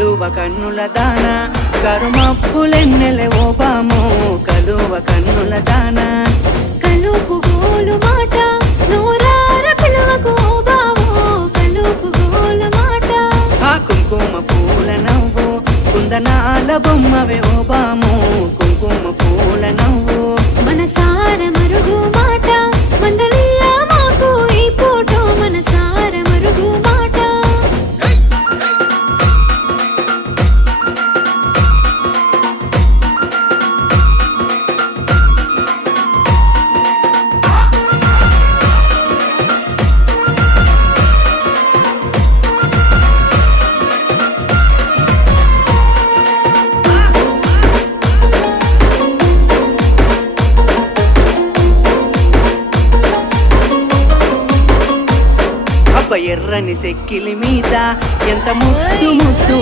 కలువ కన్నుల దాన కరుమప్పులెన్నెలె ఓ బామో కలువ కన్నుల దాన కలుపు గోలు మాట నూరార పిలువకు ఓ బావో కలుపు గోలు మాట ఆ కుంకుమ పూల నవ్వు కుందనాల బొమ్మవే ఓ బామో కుంకుమ పూల నవ్వు మనసార మరుగు మాట మందలియ మాకు ఈ ఫోటో మనసార మరుగు మాట అబ్బ ఎర్రని సెక్కిలి మీద ఎంత ముద్దు ముద్దు